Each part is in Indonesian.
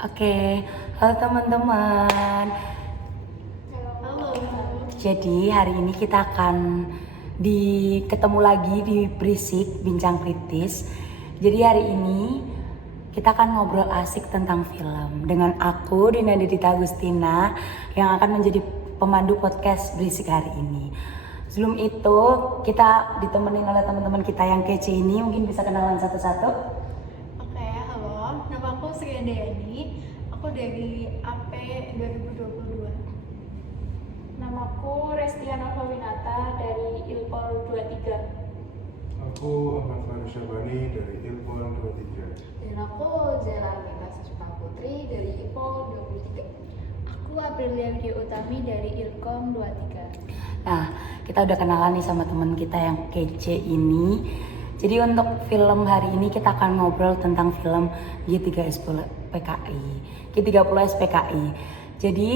Oke, halo teman-teman. Halo. Jadi hari ini kita akan ketemu lagi di Berisik Bincang Kritis. Jadi hari ini kita akan ngobrol asik tentang film dengan aku Dina Dita Agustina yang akan menjadi pemandu podcast Berisik hari ini. Sebelum itu kita ditemenin oleh teman-teman kita yang kece ini, mungkin bisa kenalan satu-satu. Oke, halo. Nama aku Sri Andayani. Aku dari AP 2022. Namaku Restiana Fawinata dari Ilpol 23. Aku Ahmad Faris Syabani dari Ilpol 23. Dan aku Zela Mita Sasma Putri dari IPOL 23. Aku Aprilia Widya Utami dari Ilkom 23. Nah, kita udah kenalan nih sama teman kita yang kece ini. Jadi untuk film hari ini kita akan ngobrol tentang film G30 PKI. G30 PKI. Jadi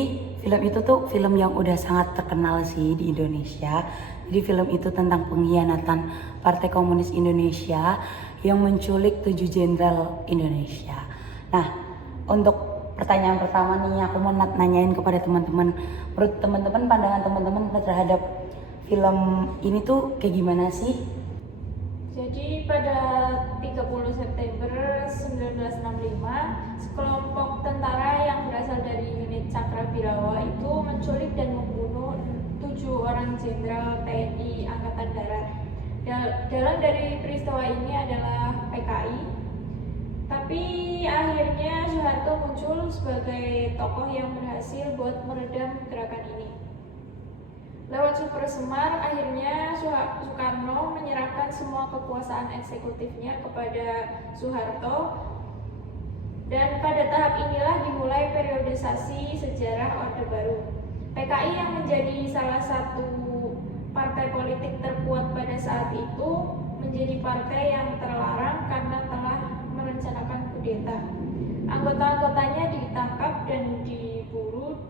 film itu tuh film yang udah sangat terkenal sih di Indonesia. Jadi film itu tentang pengkhianatan Partai Komunis Indonesia yang menculik 7 jenderal Indonesia. Nah, untuk pertanyaan pertama nih aku mau nanyain kepada teman-teman. Menurut teman-teman, pandangan teman-teman terhadap film ini tuh kayak gimana sih? Jadi pada 30 September 1965, sekelompok tentara yang berasal dari unit Cakrabirawa itu menculik dan membunuh 7 orang jenderal TNI Angkatan Darat. Dalam dari peristiwa ini adalah PKI. Tapi akhirnya Soeharto muncul sebagai tokoh yang berhasil buat meredam gerakan ini. Lewat Super Semar, akhirnya Soekarno menyerahkan semua kekuasaan eksekutifnya kepada Soeharto. Dan pada tahap inilah dimulai periodisasi sejarah Orde Baru. PKI yang menjadi salah satu partai politik terkuat pada saat itu menjadi partai yang terlarang karena telah merencanakan kudeta. Anggota-anggotanya ditangkap dan diburu.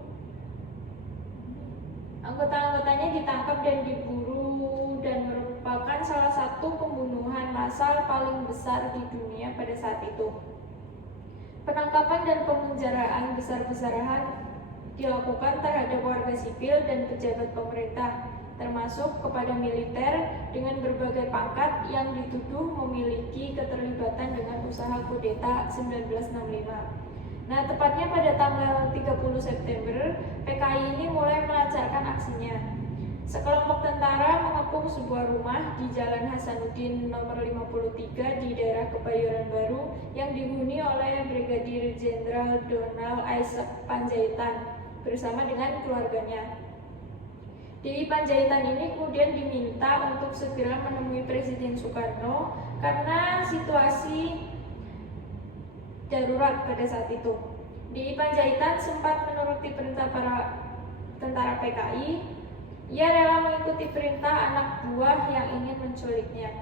Dan merupakan salah satu pembunuhan massal paling besar di dunia pada saat itu. Penangkapan dan pemenjaraan besar-besaran dilakukan terhadap warga sipil dan pejabat pemerintah, termasuk kepada militer dengan berbagai pangkat yang dituduh memiliki keterlibatan dengan usaha kudeta 1965. Nah, tepatnya pada tanggal 30 September, PKI ini mulai melancarkan aksinya. Sekelompok tentara mengepung sebuah rumah di Jalan Hasanuddin nomor 53 di daerah Kebayoran Baru yang dihuni oleh Brigadir Jenderal Donald Isaac Panjaitan bersama dengan keluarganya. Dewi Panjaitan ini kemudian diminta untuk segera menemui Presiden Soekarno karena situasi darurat pada saat itu. Dewi Panjaitan sempat menuruti perintah para tentara PKI. Ia rela mengikuti perintah anak buah yang ingin menculiknya.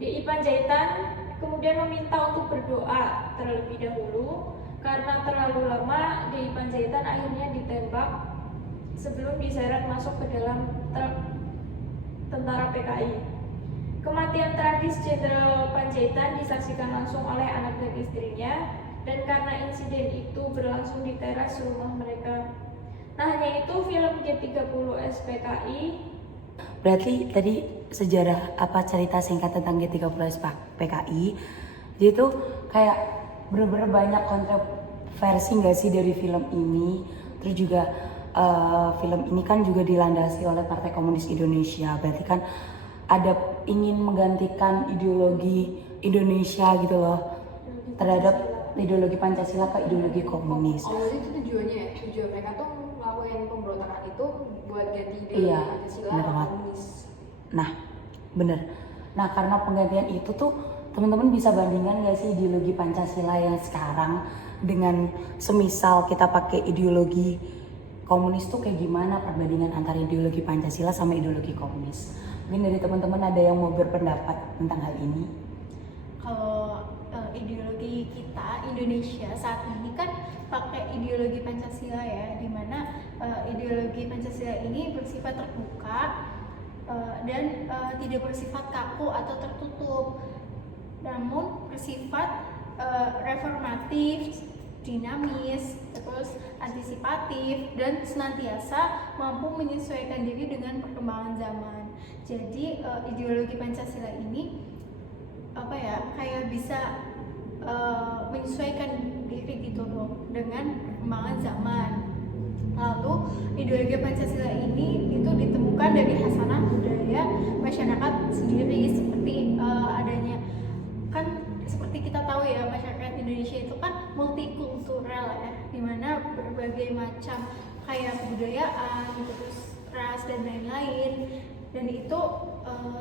Dewi Panjaitan kemudian meminta untuk berdoa terlebih dahulu. Karena terlalu lama, Dewi Panjaitan akhirnya ditembak sebelum diseret masuk ke dalam truk tentara PKI. Kematian tragis Jenderal Panjaitan disaksikan langsung oleh anak dan istrinya, dan karena insiden itu berlangsung di teras rumah mereka. Nah, hanya itu film G30 SPKI. Berarti tadi sejarah apa cerita singkat tentang G30 PKI. Jadi tuh kayak bener-bener banyak kontroversi gak sih dari film ini. Terus juga film ini kan juga dilandasi oleh Partai Komunis Indonesia. Berarti kan ada ingin menggantikan ideologi Indonesia gitu loh terhadap ideologi Pancasila ke ideologi komunis. Oh, itu tujuannya ya? Tujuan mereka tuh ngelakuin pemberontakan itu buat ganti ideologi Iya, Pancasila bener ke banget. komunis. Nah, bener. Nah, karena penggantian itu tuh teman-teman bisa bandingkan gak sih ideologi Pancasila yang sekarang dengan semisal kita pakai ideologi komunis tuh kayak gimana perbandingan antara ideologi Pancasila sama ideologi komunis? Mungkin dari teman-teman ada yang mau berpendapat tentang hal ini? Kalau ideologi kita Indonesia saat ini kan pakai ideologi Pancasila ya, di mana ideologi Pancasila ini bersifat terbuka dan tidak bersifat kaku atau tertutup, namun bersifat reformatif, dinamis, terus antisipatif, dan senantiasa mampu menyesuaikan diri dengan perkembangan zaman. Jadi ideologi Pancasila ini kayak bisa menyesuaikan diri gitu loh dengan perkembangan zaman. Lalu ideologi Pancasila ini itu ditemukan dari hasanah budaya masyarakat sendiri, seperti adanya kan seperti kita tahu ya, masyarakat Indonesia itu kan multikultural ya, dimana berbagai macam kayak kebudayaan, terus ras dan lain-lain, dan itu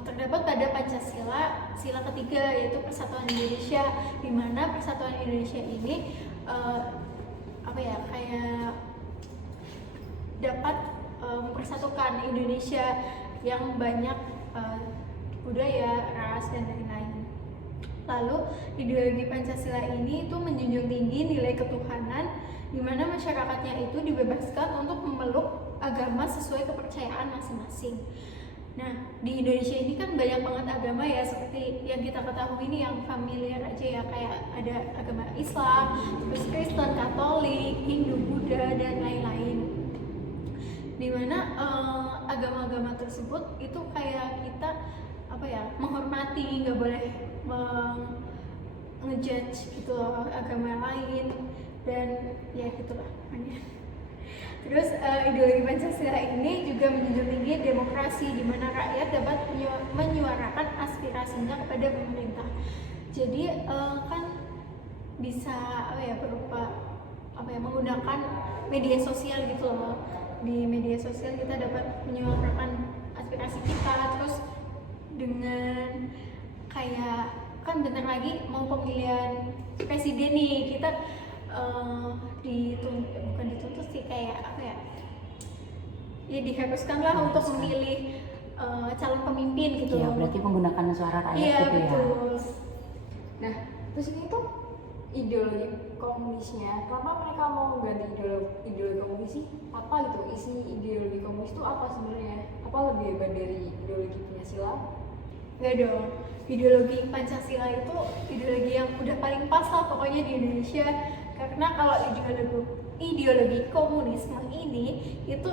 terdapat pada Pancasila sila ketiga, yaitu Persatuan Indonesia, dimana Persatuan Indonesia ini kayak dapat mempersatukan Indonesia yang banyak budaya, ras dan lain-lain. Lalu ideologi Pancasila ini itu menjunjung tinggi nilai ketuhanan, di mana masyarakatnya itu dibebaskan untuk memeluk agama sesuai kepercayaan masing-masing. Nah, di Indonesia ini kan banyak banget agama ya, seperti yang kita ketahui ini yang familiar aja ya, kayak ada agama Islam, terus Kristen, Katolik, Hindu, Buddha dan lain-lain. Dimana agama-agama tersebut itu kayak kita menghormati, nggak boleh ngejudge gitu loh agama lain, dan ya gitulah. Terus ideologi Pancasila ini juga menjunjung tinggi demokrasi, di mana rakyat dapat menyuarakan aspirasinya kepada pemerintah. Jadi kan bisa berupa menggunakan media sosial gitu loh. Di media sosial kita dapat menyuarakan aspirasi kita, terus dengan kayak kan bentar lagi mau pemilihan presiden nih, kita bukan dituntut sih, kayak diharuskan lah untuk memilih calon pemimpin gitu. Iya, berarti menggunakan suara rakyat gitu ya. Betul. Nah, terus ini tuh ideologi komunisnya, kenapa mereka mau ganti ideologi komunis sih? Apa gitu isi ideologi komunis itu apa sebenarnya? Apa lebih hebat dari ideologi Pancasila? Enggak dong, ideologi Pancasila itu ideologi yang udah paling pas lah pokoknya di Indonesia. Karena kalau ideologi komunisme ini itu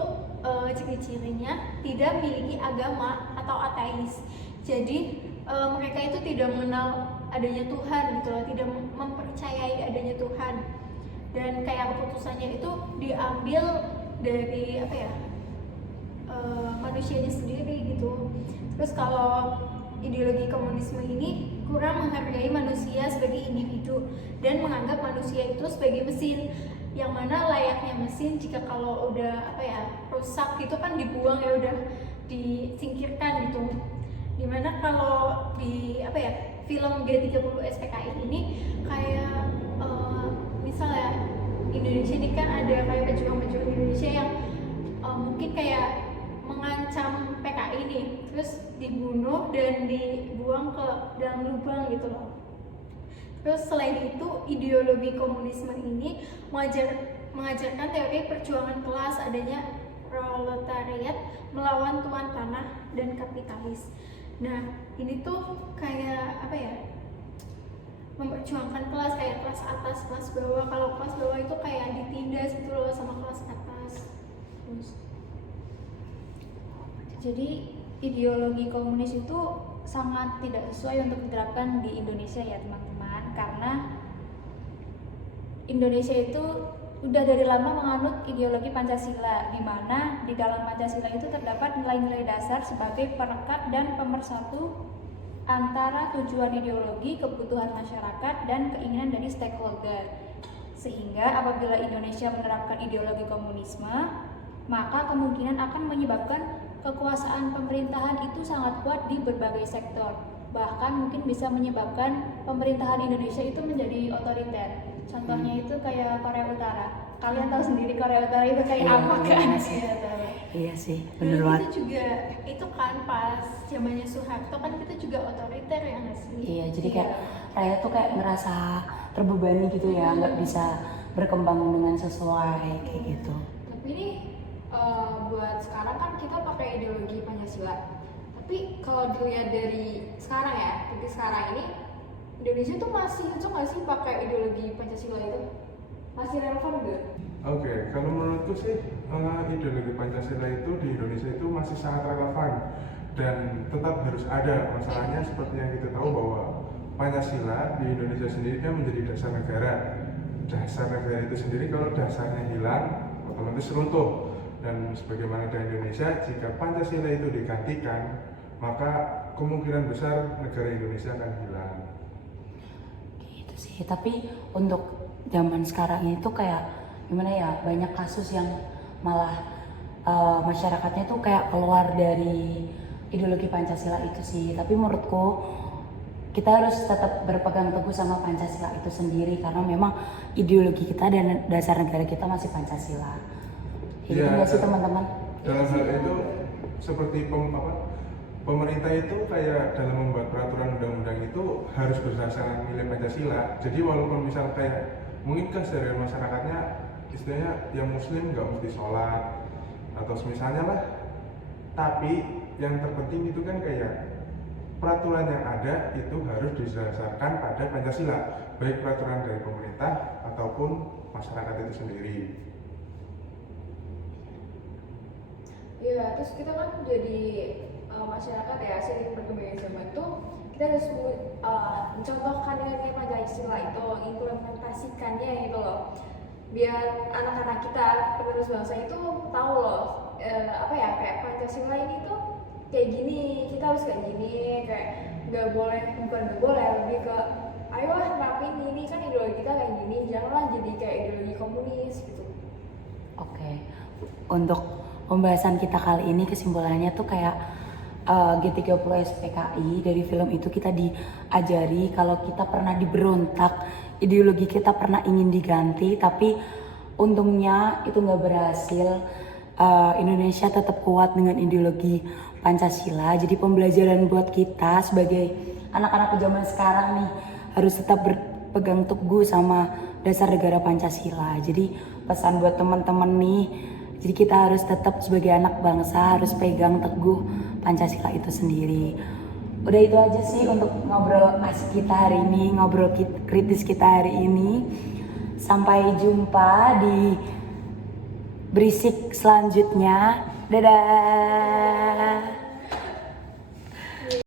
ciri-cirinya tidak memiliki agama atau ateis. Jadi mereka itu tidak mengenal adanya Tuhan gitu loh, tidak mempercayai adanya Tuhan, dan kayak keputusannya itu diambil dari manusianya sendiri gitu. Terus kalau ideologi komunisme ini kurang menghargai manusia sebagai individu dan menganggap manusia itu sebagai mesin, yang mana layaknya mesin jika kalau udah rusak gitu kan dibuang ya, udah disingkirkan gitu. Dimana kalau di film G30 SPKI ini kayak misalnya Indonesia ini kan ada kayak pejuang-pejuang Indonesia yang mungkin kayak mengancam PKI nih, terus dibunuh dan dibuang ke dalam lubang gitu loh. Terus selain itu ideologi komunisme ini mengajarkan teori perjuangan kelas, adanya proletariat melawan tuan tanah dan kapitalis. Nah, ini tuh kayak memperjuangkan kelas, kayak kelas atas, kelas bawah. Kalau kelas bawah itu kayak ditindas gitu loh sama kelas atas. Jadi ideologi komunis itu sangat tidak sesuai untuk diterapkan di Indonesia ya teman-teman, karena Indonesia itu udah dari lama menganut ideologi Pancasila, di mana di dalam Pancasila itu terdapat nilai-nilai dasar sebagai perekat dan pemersatu antara tujuan ideologi, kebutuhan masyarakat, dan keinginan dari stakeholder. Sehingga apabila Indonesia menerapkan ideologi komunisme, maka kemungkinan akan menyebabkan kekuasaan pemerintahan itu sangat kuat di berbagai sektor. Bahkan mungkin bisa menyebabkan pemerintahan Indonesia itu menjadi otoriter. Contohnya itu kayak Korea Utara. Kalian tahu sendiri Korea Utara itu kayak apa kan? Iya sih, bener banget. Kita juga itu kan pas zamannya Soeharto kan kita juga otoriter ya nggak sih? Iya, jadi kayak rakyat tuh kayak ngerasa terbebani gitu ya, nggak bisa berkembang dengan sesuai kayak gitu. Tapi ini buat sekarang kan kita pakai ideologi Pancasila. Tapi kalau dilihat dari sekarang ya, dari sekarang ini Indonesia tuh masih cocok nggak sih pakai ideologi Pancasila itu? Masih masih relevan nggak? Oke, kalau menurutku sih ideologi Pancasila itu di Indonesia itu masih sangat relevan dan tetap harus ada. Masalahnya seperti yang kita tahu bahwa Pancasila di Indonesia sendiri kan menjadi dasar negara. Dasar negara itu sendiri kalau dasarnya hilang, otomatis runtuh. Dan sebagaimana di Indonesia, jika Pancasila itu digantikan, maka kemungkinan besar negara Indonesia akan hilang. Gitu sih, tapi untuk zaman sekarang itu kayak gimana ya, banyak kasus yang malah masyarakatnya tuh kayak keluar dari ideologi Pancasila itu sih. Tapi menurutku kita harus tetap berpegang teguh sama Pancasila itu sendiri karena memang ideologi kita dan dasar negara kita masih Pancasila. Gitu nggak sih teman-teman? Dalam hal itu seperti pemerintah itu kayak dalam membuat peraturan undang-undang itu harus berdasarkan nilai Pancasila. Jadi walaupun misal kayak mungkin kesadaran masyarakatnya istilahnya yang muslim nggak mesti sholat atau misalnya lah, tapi yang terpenting itu kan kayak peraturan yang ada itu harus didasarkan pada Pancasila, baik peraturan dari pemerintah ataupun masyarakat itu sendiri. Ya, terus kita kan jadi masyarakat ya, seiring perkembangan zaman itu kita harus mencontohkan nilai Pancasila itu, implementasikannya gitu loh, biar anak-anak kita penerus bangsa itu tahu loh kayak Pancasila ini tuh kayak gini, kita harus kayak gini, kayak nggak boleh lebih ke ayolah terapin ini kan ideologi kita kayak gini, janganlah jadi kayak ideologi komunis gitu. Oke, untuk pembahasan kita kali ini kesimpulannya tuh kayak G30 SPKI dari film itu kita diajari kalau kita pernah diberontak, ideologi kita pernah ingin diganti, tapi untungnya itu nggak berhasil. Indonesia tetap kuat dengan ideologi Pancasila. Jadi pembelajaran buat kita sebagai anak-anak zaman sekarang nih harus tetap berpegang teguh sama dasar negara Pancasila. Jadi pesan buat teman-teman nih, jadi kita harus tetap sebagai anak bangsa harus pegang teguh Pancasila itu sendiri. Udah itu aja sih untuk ngobrol asik kita hari ini, ngobrol kritis kita hari ini. Sampai jumpa di berisik selanjutnya. Dadah.